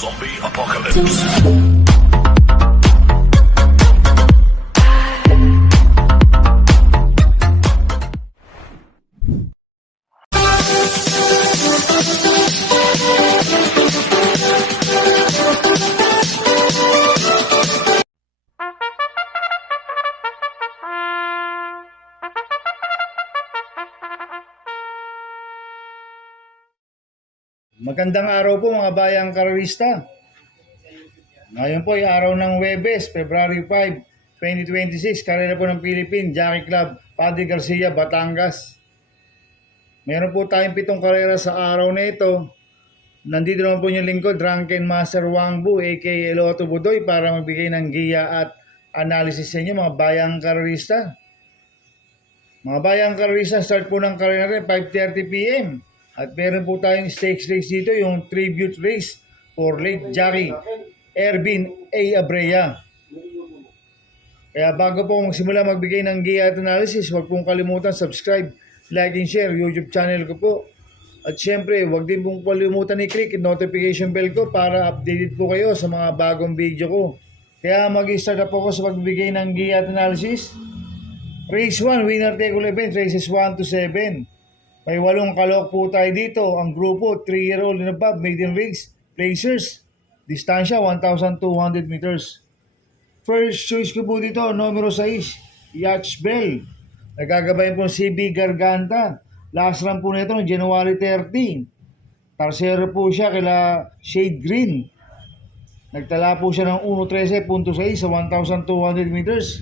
Zombie Apocalypse. Magandang araw po mga bayang karerista. Ngayon po ay araw ng Huwebes, February 5, 2026, karera po ng Philippine Jockey Club, Padre Garcia, Batangas. Meron po tayong 7 karera sa araw na ito. Nandito naman po yung lingkod, Drunken Master Wangbu, aka Eloto Budoy, para magbigay ng giya at analysis sa inyo mga bayang karerista. Mga bayang karerista, start po ng karera rin 5:30 PM. At meron po tayong stakes race dito, yung tribute race for late jockey Ervin A. Abrea. Kaya bago po magsimula magbigay ng giya at analysis, huwag pong kalimutan subscribe, like and share YouTube channel ko po. At syempre, huwag din pong kalimutan i-click notification bell ko para updated po kayo sa mga bagong video ko. Kaya mag-start na po ako sa pagbigay ng giya at analysis. Race 1, winner take all events, races 1 to 7. May 8 kalok po tayo dito. Ang grupo, 3-year-old and above, maiden race, placers. Distansya, 1,200 meters. First choice ko po dito, numero 6, Yacht Bell. Nagagabayan po CB Garganta. Last run po nito, January 30. Tarsero po siya kila Shade Green. Nagtala po siya ng 1.13.6 sa 1,200 meters.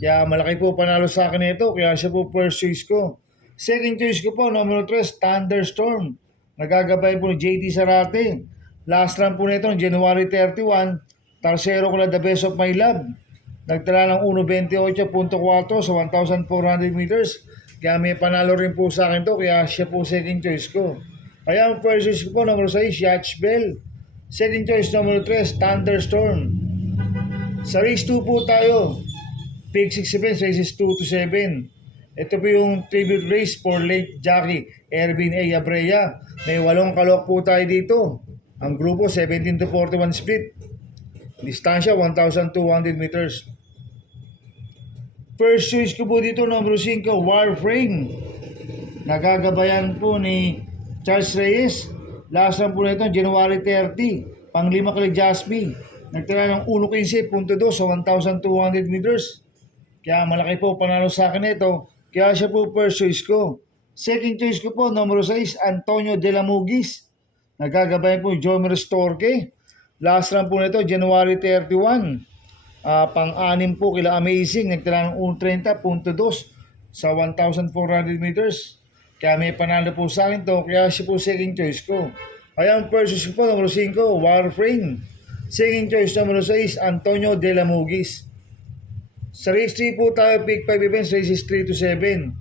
Kaya malaki po panalo sa akin nito, kaya siya po first choice ko. Second choice ko po, numero 3, Thunderstorm. Nagagabay po ni JT Sarate. Last run po nito, January 31. Tarsero ko na the best of my love. Nagtala ng 1.28.4 sa 1,400 meters. Kaya may panalo rin po sa akin to, kaya siya po second choice ko. Kaya ang first choice ko po, numero 6, Yacht Bell. Second choice, numero 3, Thunderstorm. Sa race 2 po tayo. Pick 6 events, races 2 to 7. Ito po yung tribute race for late jockey Ervin A. Abrea. May 8 kalok po tayo dito. Ang grupo 17 to 41 split. Distansya 1,200 meters. First choice ko po dito, number 5, Warframe. Nagagabayan po ni Charles Reyes. Last run po nito, January 30. Panglima kay Jasmine. Nagtala ng 1.15.2 sa 1,200 meters. Kaya malaki po panalo sa akin ito. Kaya siya po first choice ko. Second choice ko po, numero 6, Antonio De La Mugis. Nagagabayan po Jomer Storke. Last run po nito, January 31. Pang-anim po kila Amazing. Nagtala ng 1.30.2 sa 1,400 meters. Kaya may panalo po sa akin to. Kaya siya po second choice ko. Kaya ang first choice ko po, numero 5, Warframe. Second choice, numero 6, Antonio De La Mugis. Sa race 3 po tayo, pick 5 events, races 3 to 7.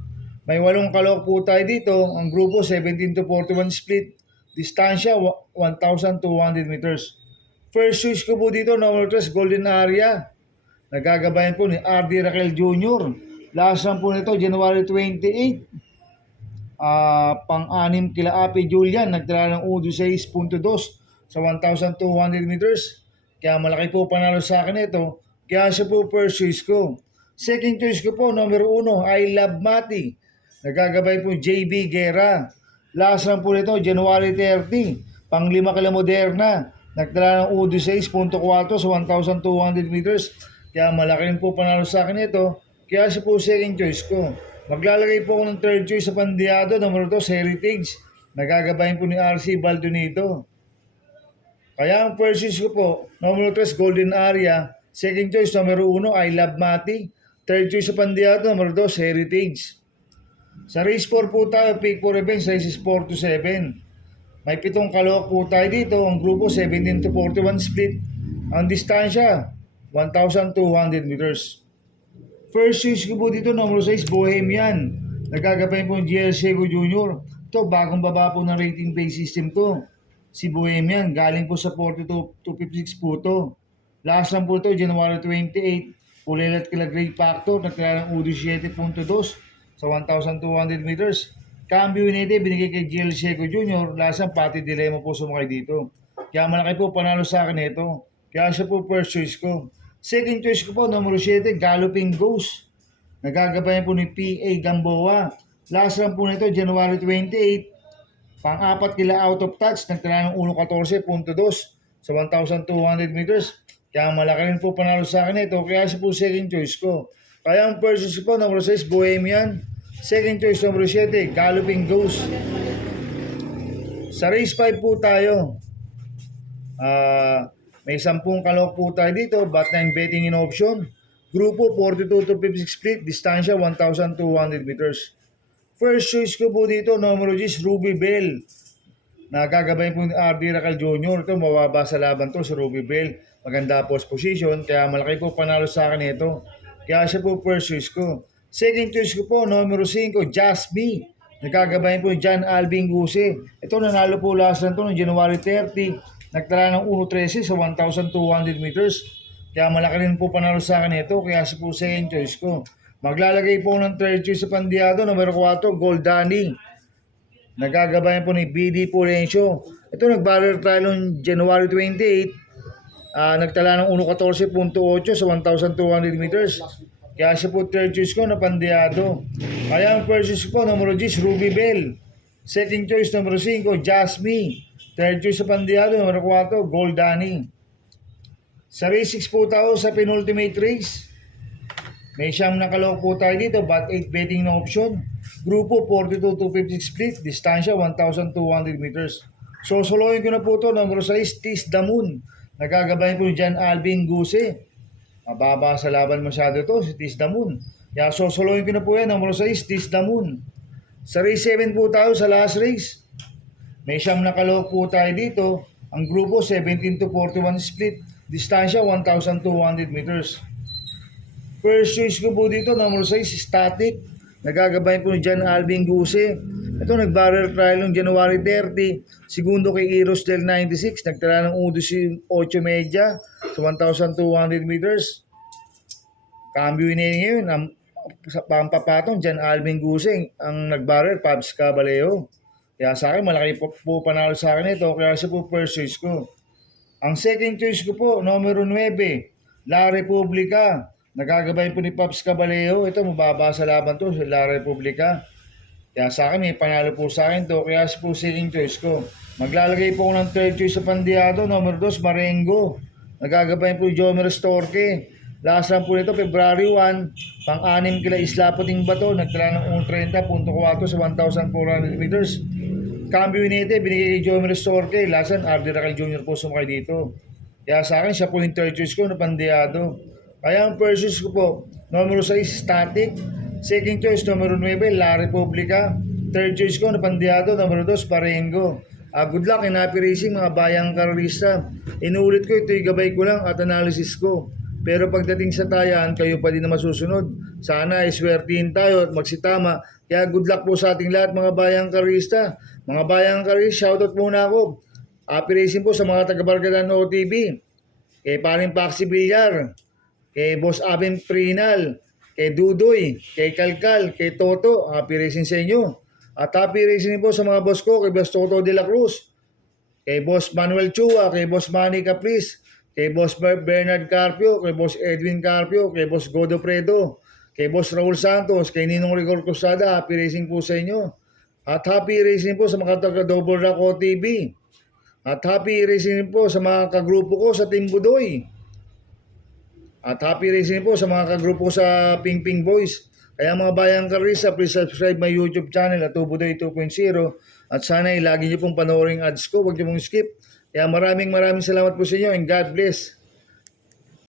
May 8 kalok po tayo dito. Ang grupo 17 to 41 split. Distansya 1,200 meters. First choice ko po dito, number 3, Golden Area. Nagagabayan po ni R.D. Raquel Jr. Last run po nito, January 28. Pang-anim kila Api Julian. Nagtala ng 1.6.2 sa 1,200 meters. Kaya malaki po panalo sa akin ito. Kaya siya po first choice ko. Second choice ko po, number 1, I Love Mati. Nagagabay po JB Guerra. Last run po nito, January 30. Panglima kila Moderna. Nagtala ng 1.6.4 sa 1,200 meters. Kaya malaki rin po panalo sa akin ito. Kaya siya po second choice ko. Maglalagay po ako ng third choice sa Pandiado, number 2, Heritage. Nagagabayin po ni RC Baldonito. Kaya ang first choice ko po, number 3, Golden Area. Second choice, number 1, I Love Mati. Third choice sa Pandiado, number 2, Heritage. Sa race 4 po tayo, pick 4 events, races 4 to 7. May 7 kalok po tayo dito. Ang grupo 17 to 41 split. Ang distansya, 1,200 meters. First choice ko po dito, number 6, Bohemian. Nagagabayin po ng GL Seco Jr. Ito, bagong baba po ng rating pay system ko. Si Bohemian, galing po sa 42 to 56 po to. Last run po ito, January 28. Ulilat kila Great Factor, nagtala ng 17.2 sa 1,200 meters. Cambio Unite, binigay kay GL Seco Jr. Last run, pati dilemma po sumakay dito. Kaya malaki po panalo sa akin ito. Kaya siya po first choice ko. Second choice ko po, numero 7, Galloping Ghost. Nagagabayan po ni P.A. Gamboa. Last run po nito, January 28. Pang-apat kila out of touch. Nagtala ng 1.14.2 sa 1,200 meters. Kaya malaki rin po panalo sa akin ito. Kaya siya po second choice ko. Kaya ang first choice ko, numero 6, Bohemian. Second choice, numero 7, Galloping Ghost. Sa race 5 po tayo. May 10 kalok po tayo dito. Bat 9 betting in option. Grupo 42 to 56 split. Distansya 1,200 meters. First choice ko po dito, numero 10, Ruby Bell. Nagagabay po ni R.D. Racal Jr. Ito, mababa sa laban to si Ruby Bell. Maganda post position. Kaya malaki po panalo sa akin ito. Kaya siya po first choice ko. Second choice ko po, numero 5, Just Me. Nagkagabayan po John Alvin Guse. Ito, nanalo po last na ito noong January 30. Nagtala ng 1.13 sa 1,200 meters. Kaya malaki rin po panalo sa akin ito. Kaya siya po second choice ko. Maglalagay po ng third choice sa Pandiado, numero 4, Goldani. Nagkagabayan po ni BD Pulencio. Ito, nag-barrel trial noong January 28. Nagtala ng 1.14.8 sa 1,200 meters. Kaya siya po third choice ko na Pandiado. Kaya ang first choice ko, numero 10, Ruby Bell. Second choice, numero 5, Just Me. Third choice sa Pandiado, numero 4, Goldani. Sa race 6 po tayo sa penultimate race. May siyam na kalok po tayo dito, bat 8 betting na option. Grupo 42 to 50 split, distansya 1,200 meters. Sosoloyin ko na po ito, numero 6, Tis the Moon. Nagagabayan po John Alvin Guse. Mababa sa laban masyado ito, si Tis the Moon. Kaya sosoloyin ko na po yan, numero 6, Tis the Moon. Sa race 7 po tayo sa last race. May siyam na kalok po tayo dito. Ang grupo 17 to 41 split, distansya 1,200 meters. First choice ko po dito, number 6, Static. Nagagabayan po ni John Alvin Guse. Ito, nag-barrel trial noong January 30. Segundo kay Eros del 96. Nagtala ng 8 media sa 1,200 meters. Cambio ngayon. Ang pampapatong, John Alvin Guse. Ang nag-barrel, Pabs Caballero. Kaya sa akin, malaki po panalo sa akin ito. Kaya siya po first choice ko. Ang second choice ko po, numero 9, La Republica. Nagagabayan po ni Paps Caballero. Ito, mababa sa laban to, La Republica. Kaya sa akin, may panalo po sa akin to. Kaya po second choice ko. Maglalagay po ko ng third choice sa Pandiado. Numero 2, Marengo. Nagagabayan po ni Jomer Storke. Last run po nito, February 1. Pang-anim kila Isla Puting Bato. Nagtala ng 1.30.4 sa 1,400 meters. Cambio nito, binigay kay Jomer Storke. Last run, R.D. Racal Jr. po sumakay dito. Kaya sa akin, siya po yung third choice ko na Pandiado. Kaya ang first choice ko po, numero 6, Static. Second choice, numero 9, La Republica. Third choice ko na Pandiado, numero 2, Parengo. Good luck and happy racing mga bayang karalista. Inuulit ko, ito'y gabay ko lang at analysis ko. Pero pagdating sa tayan, kayo pa din na masusunod. Sana ay swertihin tayo at magsitama. Kaya good luck po sa ating lahat mga bayang karalista. Mga bayang karalista, shoutout muna ako. Happy racing po sa mga taga-Bargadan OTV. Kay Paring Paxi Villar. Kay Boss Abin Prinal, kay Dudoy, kay Kalkal, kay Toto, happy racing sa inyo. At happy racing po sa mga boss ko, kay Boss Toto de la Cruz, kay Boss Manuel Chua, kay Boss Manny Caprice, kay Boss Bernard Carpio, kay Boss Edwin Carpio, kay Boss Godo Predo, kay Boss Raul Santos, kay Ninong Rigor Cruzada, happy racing po sa inyo. At happy racing po sa mga taga-Double Rock OTV. At happy racing po sa mga kagrupo ko sa Team Budoy. At happy racing po sa mga kagrupo sa Ping Ping Boys. Kaya mga bayang karisa, please subscribe my YouTube channel at Tubuday 2.0. At sana ay lagi niyo pong panoorin ads ko, huwag niyo pong skip. Kaya maraming salamat po sa inyo and God bless.